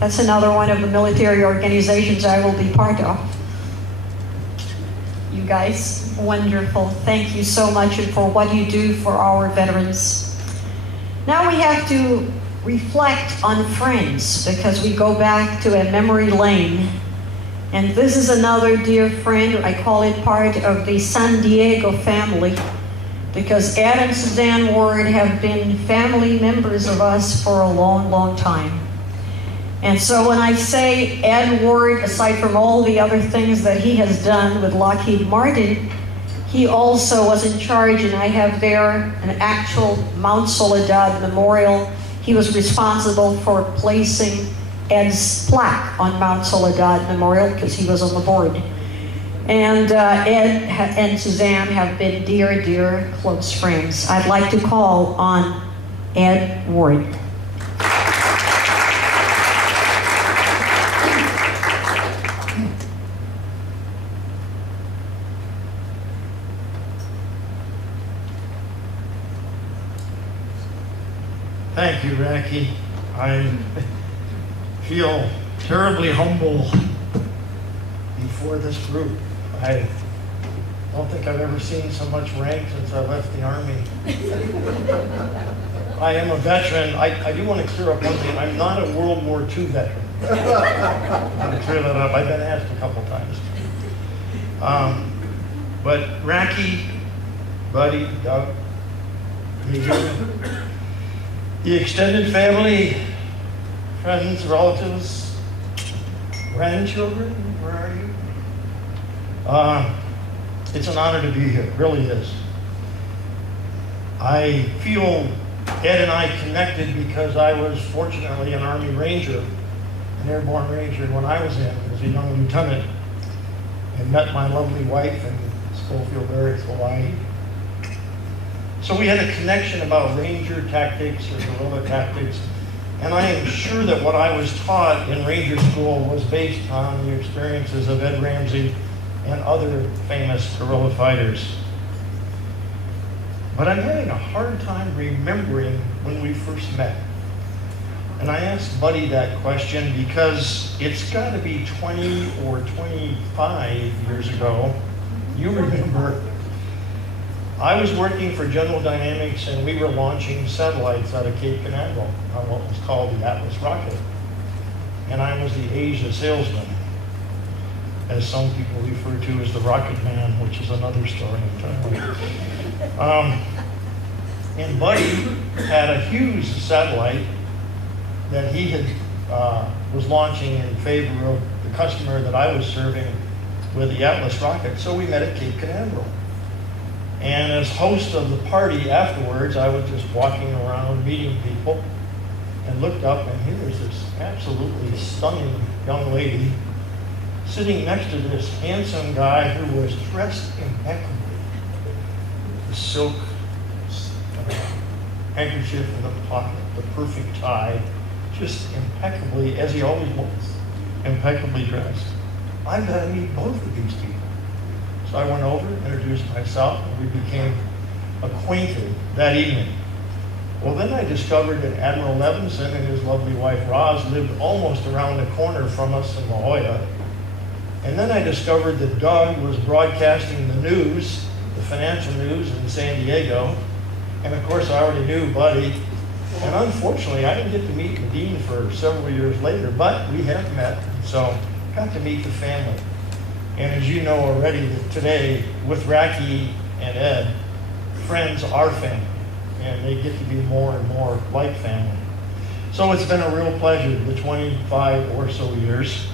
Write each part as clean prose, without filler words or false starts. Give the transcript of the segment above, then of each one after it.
That's another one of the military organizations I will be part of. You guys, wonderful. Thank you so much for what you do for our veterans. Now we have to reflect on friends because we go back to a memory lane. And this is another dear friend. I call it part of the San Diego family because Ed and Suzanne Ward have been family members of us for a long, long time. And so when I say Ed Ward, aside from all the other things that he has done with Lockheed Martin, he also was in charge, and I have there an actual Mount Soledad memorial. He was responsible for placing Ed's plaque on Mount Soledad Memorial because he was on the board. And Ed and Suzanne have been dear, dear close friends. I'd like to call on Ed Ward. Thank you, Racky. I feel terribly humble before this group. I don't think I've ever seen so much rank since I left the Army. I am a veteran. I do want to clear up one thing. I'm not a World War II veteran. I want to clear that up. I've been asked a couple times. But Racky, Buddy, Doug, the extended family, friends, relatives, grandchildren, where are you? It's an honor to be here, it really is. I feel Ed and I connected because I was fortunately an Army Ranger, an airborne ranger when I was in as a young lieutenant, and met my lovely wife in Schofield Barracks, Hawaii. So we had a connection about Ranger tactics or guerrilla tactics, and I am sure that what I was taught in Ranger School was based on the experiences of Ed Ramsey and other famous guerrilla fighters. But I'm having a hard time remembering when we first met. And I asked Buddy that question because it's got to be 20 or 25 years ago. You remember, I was working for General Dynamics and we were launching satellites out of Cape Canaveral on what was called the Atlas rocket. And I was the Asia salesman, as some people refer to as the Rocket Man, which is another story entirely. And Buddy had a huge satellite that he had was launching in favor of the customer that I was serving with the Atlas rocket. So we met at Cape Canaveral. And as host of the party afterwards, I was just walking around meeting people and looked up, and here was this absolutely stunning young lady sitting next to this handsome guy who was dressed impeccably. The silk handkerchief in the pocket, the perfect tie, just impeccably, as he always was, impeccably dressed. I've got to meet both of these people. So I went over, introduced myself, and we became acquainted that evening. Well, then I discovered that Admiral Levinson and his lovely wife Roz lived almost around the corner from us in La Jolla. And then I discovered that Doug was broadcasting the news, the financial news in San Diego. And of course, I already knew Buddy. And unfortunately, I didn't get to meet the dean for several years later, but we have met, so got to meet the family. And as you know already, that today, with Racky and Ed, friends are family, and they get to be more and more like family. So it's been a real pleasure, the 25 or so years.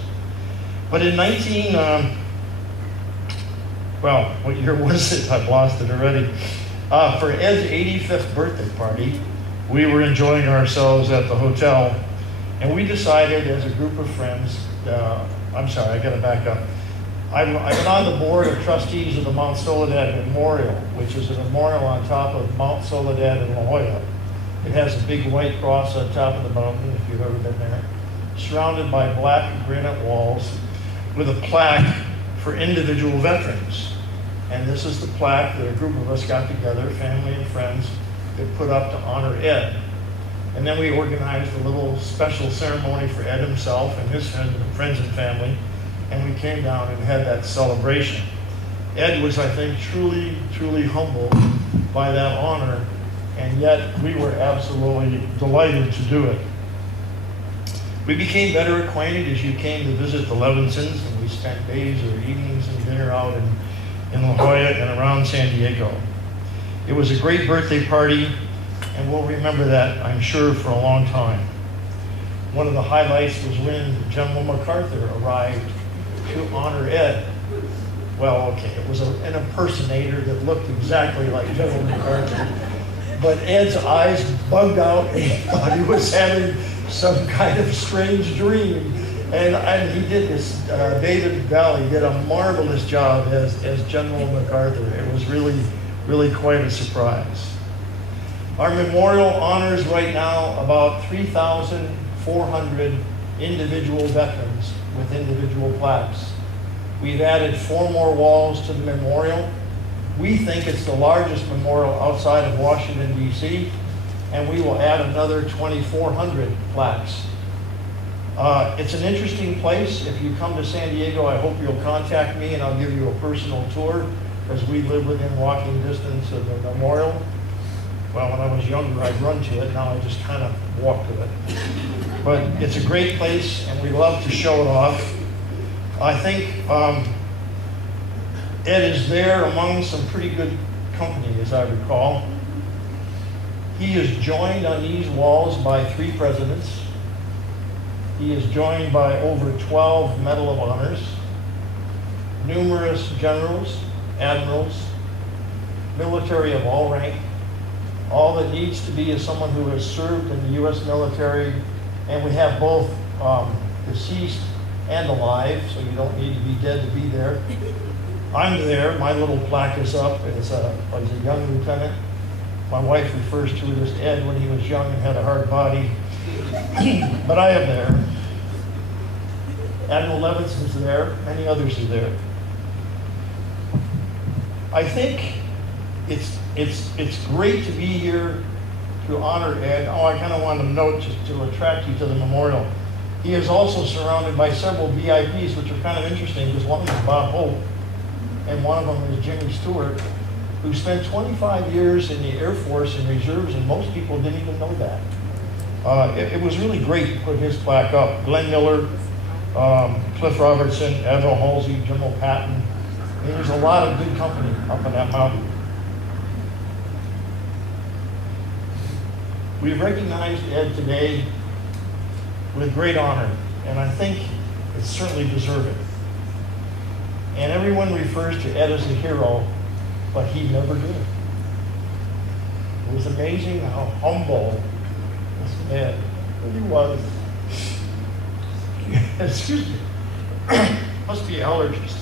But in what year was it? I've lost it already. For Ed's 85th birthday party, we were enjoying ourselves at the hotel, and we decided as a group of friends, I gotta back up. I'm on the board of trustees of the Mount Soledad Memorial, which is a memorial on top of Mount Soledad in La Jolla. It has a big white cross on top of the mountain, if you've ever been there, surrounded by black granite walls with a plaque for individual veterans. And this is the plaque that a group of us got together, family and friends, that put up to honor Ed. And then we organized a little special ceremony for Ed himself and his friends and family, and we came down and had that celebration. Ed was, I think, truly, truly humbled by that honor, and yet we were absolutely delighted to do it. We became better acquainted as you came to visit the Levinsons, and we spent days or evenings and dinner out in La Jolla and around San Diego. It was a great birthday party, and we'll remember that, I'm sure, for a long time. One of the highlights was when General MacArthur arrived to honor Ed. Well, okay, it was an impersonator that looked exactly like General MacArthur, but Ed's eyes bugged out and he thought he was having some kind of strange dream. And he did this, David Valley did a marvelous job as General MacArthur. It was really, really quite a surprise. Our memorial honors right now about 3,400 individual veterans with individual plaques. We've added 4 more walls to the memorial. We think it's the largest memorial outside of Washington, D.C., and we will add another 2,400 plaques. It's an interesting place. If you come to San Diego, I hope you'll contact me and I'll give you a personal tour, because we live within walking distance of the memorial. Well, when I was younger, I'd run to it. Now I just kind of walk to it. But it's a great place, and we love to show it off. I think Ed is there among some pretty good company, as I recall. He is joined on these walls by 3 presidents. He is joined by over 12 Medal of Honors, numerous generals, admirals, military of all rank. All that needs to be is someone who has served in the U.S. military, and we have both deceased and alive, so you don't need to be dead to be there. I'm there. My little plaque is up. As a young lieutenant. My wife refers to it as Ed when he was young and had a hard body. But I am there. Admiral Levinson's there. Many others are there. I think it's great to be here to honor Ed. Oh, I kind of want to note, just to attract you to the memorial. He is also surrounded by several VIPs, which are kind of interesting, because one of them is Bob Hope, and one of them is Jimmy Stewart, who spent 25 years in the Air Force and reserves, and most people didn't even know that. It was really great to put his plaque up. Glenn Miller, Cliff Robertson, Admiral Halsey, General Patton. I mean, there's a lot of good company up on that mountain. We've recognized Ed today with great honor, and I think it's certainly deserving. And everyone refers to Ed as a hero, but he never did. It was amazing how humble this man really was. Excuse me. Must be allergies.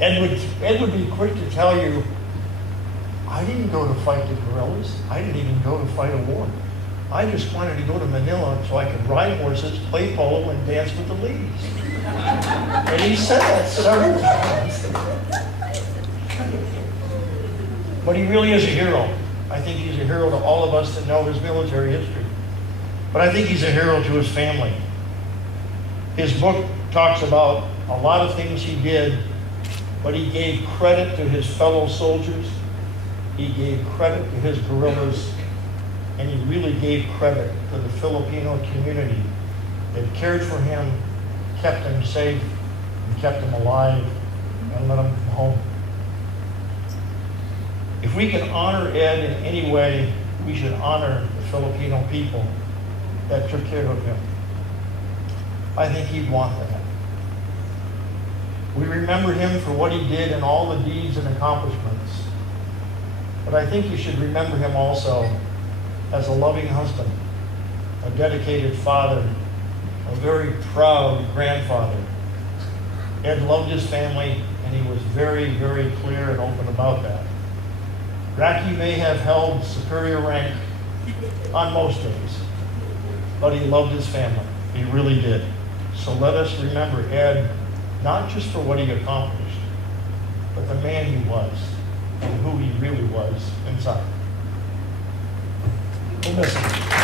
Ed would be quick to tell you, I didn't go to fight the guerrillas. I didn't even go to fight a war. I just wanted to go to Manila so I could ride horses, play polo, and dance with the ladies. And he said that several times. But he really is a hero. I think he's a hero to all of us that know his military history. But I think he's a hero to his family. His book talks about a lot of things he did, but he gave credit to his fellow soldiers. He gave credit to his guerrillas, and he really gave credit to the Filipino community that cared for him, kept him safe, and kept him alive, and let him come home. If we can honor Ed in any way, we should honor the Filipino people that took care of him. I think he'd want that. We remember him for what he did and all the deeds and accomplishments. But I think you should remember him also as a loving husband, a dedicated father, a very proud grandfather. Ed loved his family, and he was very, very clear and open about that. Racky may have held superior rank on most days, but he loved his family. He really did. So let us remember Ed, not just for what he accomplished, but the man he was and who he really was inside. We'll miss him.